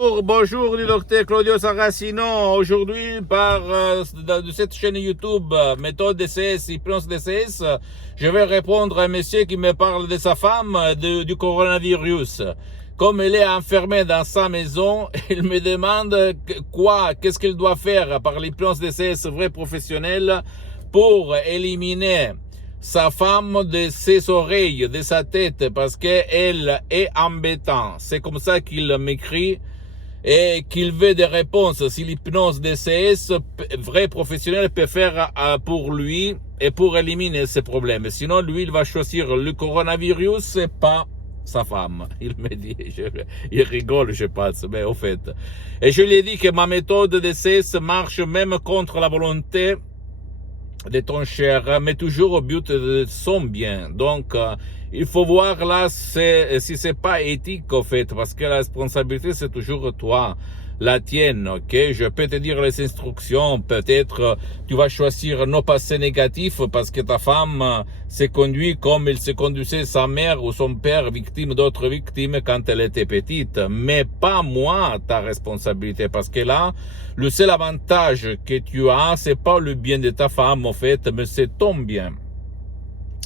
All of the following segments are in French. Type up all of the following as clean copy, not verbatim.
Bonjour, le docteur Claudio Saracino. Aujourd'hui, de cette chaîne YouTube, méthode DCS, hypnose DCS, je vais répondre à un monsieur qui me parle de sa femme, du coronavirus. Comme elle est enfermée dans sa maison, il me demande qu'est-ce qu'il doit faire par l'hypnose DCS vrai professionnel pour éliminer sa femme de ses oreilles, de sa tête, parce qu'elle est embêtante. C'est comme ça qu'il m'écrit et qu'il veut des réponses si l'hypnose DCS vrai professionnel peut faire pour lui et pour éliminer ses problèmes. Sinon, lui, il va choisir le coronavirus et pas sa femme. Il me dit, il rigole, je pense, mais au fait. Et je lui ai dit que ma méthode DCS marche même contre la volonté de ton cher, mais toujours au but de son bien. Donc, il faut voir là si c'est pas éthique, au fait, parce que la responsabilité, c'est toujours toi, la tienne, ok? Je peux te dire les instructions, peut-être tu vas choisir non passé négatif parce que ta femme s'est conduite comme il se conduisait sa mère ou son père, victime d'autres victimes quand elle était petite, mais pas moi, ta responsabilité, parce que là, le seul avantage que tu as, c'est pas le bien de ta femme, en fait, mais c'est ton bien.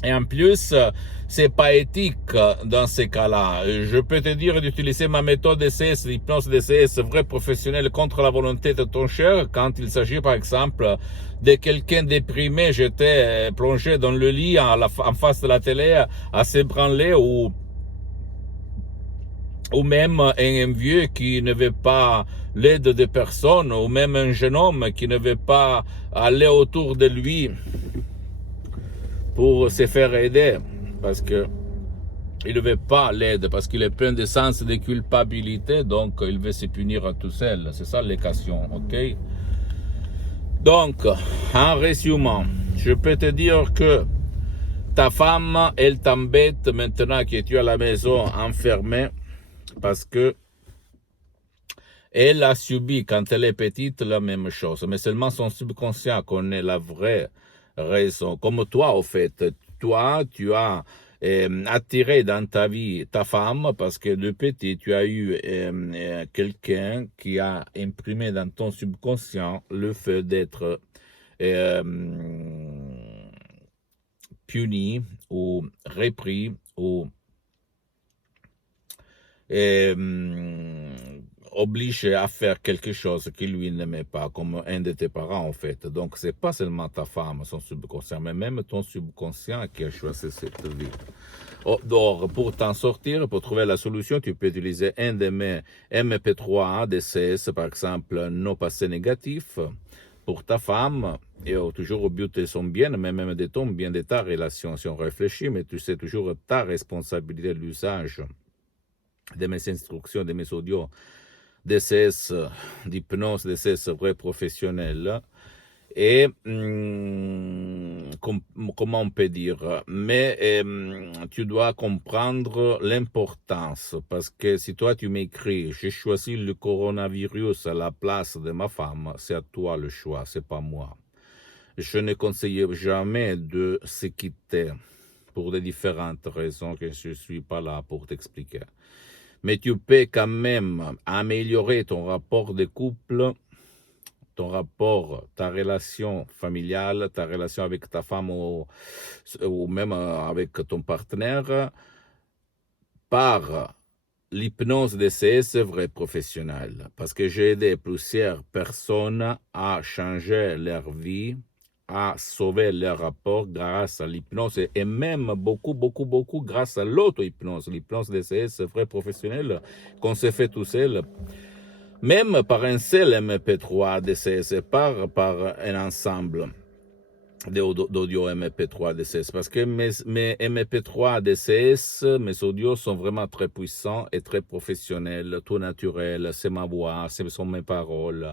Et en plus, c'est pas éthique dans ces cas-là. Je peux te dire d'utiliser ma méthode DCS, l'hypnose DCS vrai professionnel contre la volonté de ton cher quand il s'agit par exemple de quelqu'un déprimé, j'étais plongé dans le lit en face de la télé à s'ébranler ou même un vieux qui ne veut pas l'aide de personne, ou même un jeune homme qui ne veut pas aller autour de lui pour se faire aider, parce que il ne veut pas l'aide, parce qu'il est plein de sens de culpabilité, donc il veut se punir à tout seul. C'est ça l'équation, ok? Donc, en résumant, je peux te dire que ta femme, elle t'embête maintenant que tu es à la maison enfermée, parce que elle a subi, quand elle est petite, la même chose. Mais seulement son subconscient connaît la vraie raison. Comme toi, au fait. Toi, tu as attiré dans ta vie ta femme parce que de petit, tu as eu quelqu'un qui a imprimé dans ton subconscient le fait d'être euh, puni ou repris ou obligé à faire quelque chose qu'il lui n'aimait pas, comme un de tes parents en fait. Donc c'est pas seulement ta femme, son subconscient, mais même ton subconscient qui a choisi cette vie. Donc pour t'en sortir, pour trouver la solution, tu peux utiliser un de mes MP3 DCS, par exemple, non passé négatif, pour ta femme, et toujours au but de son bien, mais même de ton bien, de ta relation. Si on réfléchit, mais tu sais toujours ta responsabilité de l'usage de mes instructions, de mes audios DCS, d'hypnose DCS vrai professionnel. Et comment on peut dire, mais tu dois comprendre l'importance, parce que si toi tu m'écris, j'ai choisi le coronavirus à la place de ma femme, c'est à toi le choix, c'est pas moi. Je ne conseille jamais de se quitter pour de différentes raisons que je ne suis pas là pour t'expliquer. Mais tu peux quand même améliorer ton rapport de couple, ton rapport, ta relation familiale, ta relation avec ta femme ou même avec ton partenaire par l'hypnose DCS vrai professionnel. Parce que j'ai aidé plusieurs personnes à changer leur vie, à sauver leur rapport grâce à l'hypnose et même beaucoup grâce à l'auto-hypnose. L'hypnose DCS vrai professionnel qu'on se fait tout seul, même par un seul MP3 DCS, par un ensemble d'audio MP3 DCS, parce que mes MP3 DCS, mes audios sont vraiment très puissants et très professionnels, tout naturel, c'est ma voix, ce sont mes paroles,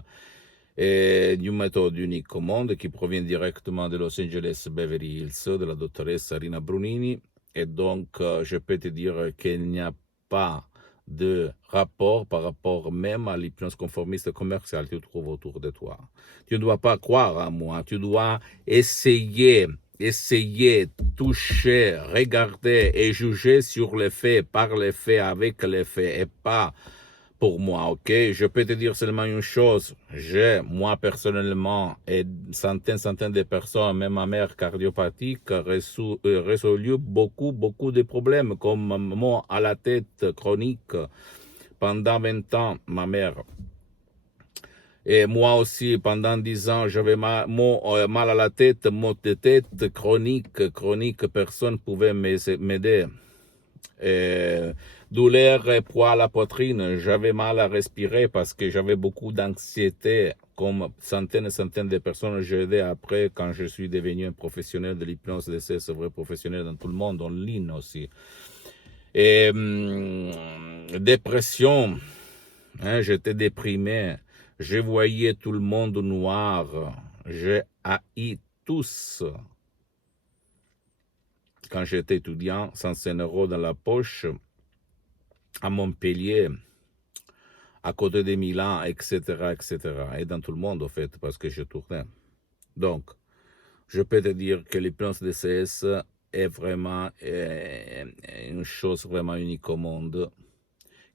et d'une méthode unique au monde qui provient directement de Los Angeles Beverly Hills, de la doctoresse Rina Brunini, et donc je peux te dire qu'il n'y a pas de rapport par rapport même à l'hypnose conformiste commerciale que tu trouves autour de toi. Tu ne dois pas croire à moi, tu dois essayer, toucher, regarder et juger sur les faits, par les faits, avec les faits, et pas pour moi, ok? Je peux te dire seulement une chose. J'ai, moi personnellement, et centaines de personnes, même ma mère cardiopathique, résolu beaucoup de problèmes, comme moi à la tête chronique pendant 20 ans, ma mère. Et moi aussi, pendant 10 ans, j'avais mal à la tête, maux de tête chronique, personne ne pouvait m'aider. Douleur et poids à la poitrine, j'avais mal à respirer parce que j'avais beaucoup d'anxiété, comme centaines de personnes j'ai aidé après quand je suis devenu un professionnel de l'hypnose DCS, vrai professionnel dans tout le monde, en ligne aussi. Et dépression, hein, j'étais déprimé, je voyais tout le monde noir, j'ai haï tous. Quand j'étais étudiant, 105 € dans la poche, à Montpellier, à côté de Milan, etc., etc. Et dans tout le monde, en fait, parce que je tournais. Donc, je peux te dire que l'hypnose DCS est vraiment une chose vraiment unique au monde,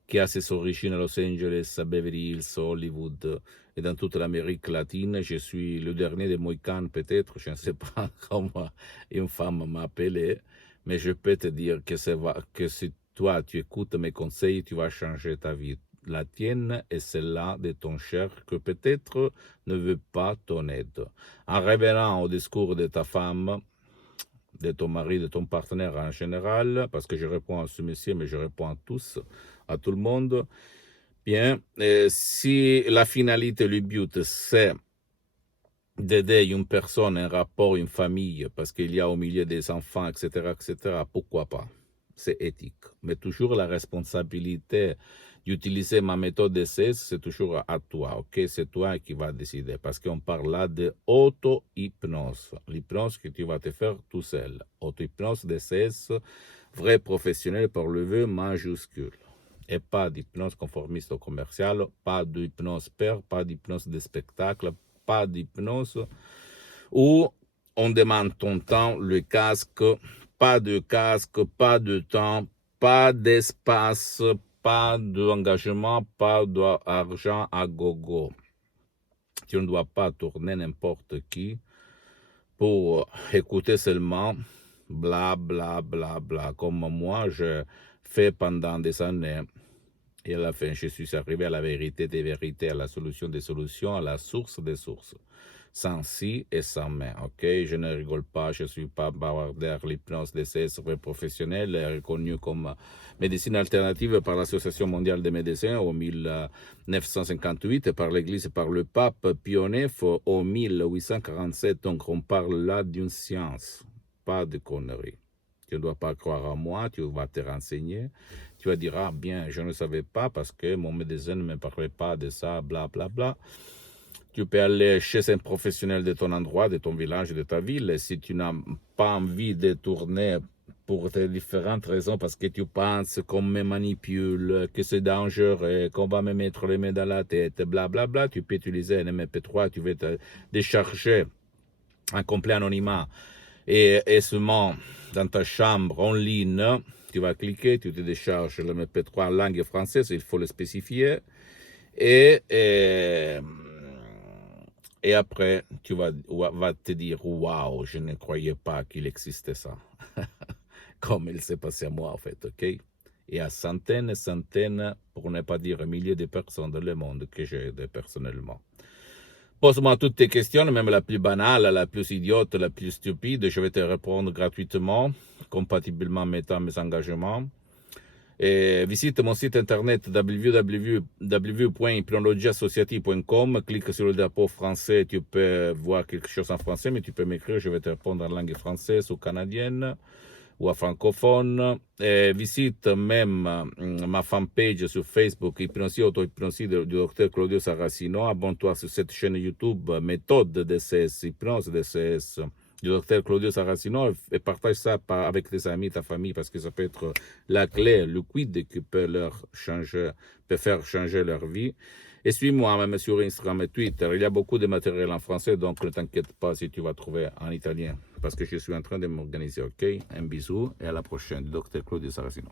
qui a ses origines à Los Angeles, à Beverly Hills, Hollywood et dans toute l'Amérique latine. Je suis le dernier des Mohicans, peut-être, je ne sais pas comment une femme m'a appelé, mais je peux te dire que si toi, tu écoutes mes conseils, tu vas changer ta vie, la tienne et celle-là de ton cher que peut-être ne veut pas ton aide. En revenant au discours de ta femme, de ton mari, de ton partenaire en général, parce que je réponds à ce monsieur, mais je réponds à tout le monde. Bien, si la finalité, le but, c'est d'aider une personne, un rapport, une famille, parce qu'il y a au milieu des enfants, etc., pourquoi pas? C'est éthique. Mais toujours la responsabilité d'utiliser ma méthode d'essai, c'est toujours à toi, ok? C'est toi qui vas décider, parce qu'on parle là de auto-hypnose, l'hypnose que tu vas te faire tout seul. Auto-hypnose d'essai, vrai professionnel par le vœu majuscule. Et pas d'hypnose conformiste ou commerciale, pas d'hypnose pair, pas d'hypnose de spectacle, pas d'hypnose où on demande ton temps, le casque, pas de temps, pas d'espace, pas d'engagement, pas d'argent à gogo. Tu ne dois pas tourner n'importe qui pour écouter seulement bla bla bla bla, comme moi je fais pendant des années. Et à la fin, je suis arrivé à la vérité des vérités, à la solution des solutions, à la source des sources. Sans si et sans mais, ok? Je ne rigole pas, je ne suis pas bavardaire. L'hypnose DCS professionnelle est reconnue comme médecine alternative par l'Association mondiale des médecins en 1958, par l'Église et par le pape Pie IX en 1847. Donc on parle là d'une science, pas de conneries. Tu ne dois pas croire à moi, tu vas te renseigner. Tu vas dire, ah bien, je ne savais pas parce que mon médecin ne me parlait pas de ça, bla bla bla. Tu peux aller chez un professionnel de ton endroit, de ton village, de ta ville. Et si tu n'as pas envie de tourner pour des différentes raisons, parce que tu penses qu'on me manipule, que c'est dangereux, qu'on va me mettre les mains dans la tête, bla bla bla, tu peux utiliser un MP3, tu vas te décharger en complet anonymat et seulement dans ta chambre en ligne. Tu vas cliquer, tu te décharges le MP3 en langue française, il faut le spécifier. Et après, tu vas te dire, waouh, je ne croyais pas qu'il existait ça. Comme il s'est passé à moi, en fait, ok? Et à centaines, pour ne pas dire milliers de personnes dans le monde que j'ai aidé personnellement. Pose-moi toutes tes questions, même la plus banale, la plus idiote, la plus stupide. Je vais te répondre gratuitement, compatiblement mettant mes engagements. Et visite mon site internet www.hypnologieassociative.com. Clique sur le drapeau français, tu peux voir quelque chose en français, mais tu peux m'écrire, je vais te répondre en langue française ou canadienne ou à francophone. Et visite même ma fanpage sur Facebook, Hypnosie, Auto-Hypnosie du docteur Claudio Saracino. Abonne-toi sur cette chaîne YouTube, méthode DCS, hypnose DCS, du docteur Claudio Saracino, et partage ça avec tes amis, ta famille, parce que ça peut être la clé, le quid qui peut faire changer leur vie. Et suis-moi même sur Instagram et Twitter. Il y a beaucoup de matériel en français, donc ne t'inquiète pas si tu vas trouver en italien, parce que je suis en train de m'organiser, ok? Un bisou et à la prochaine, docteur Claudio Saracino.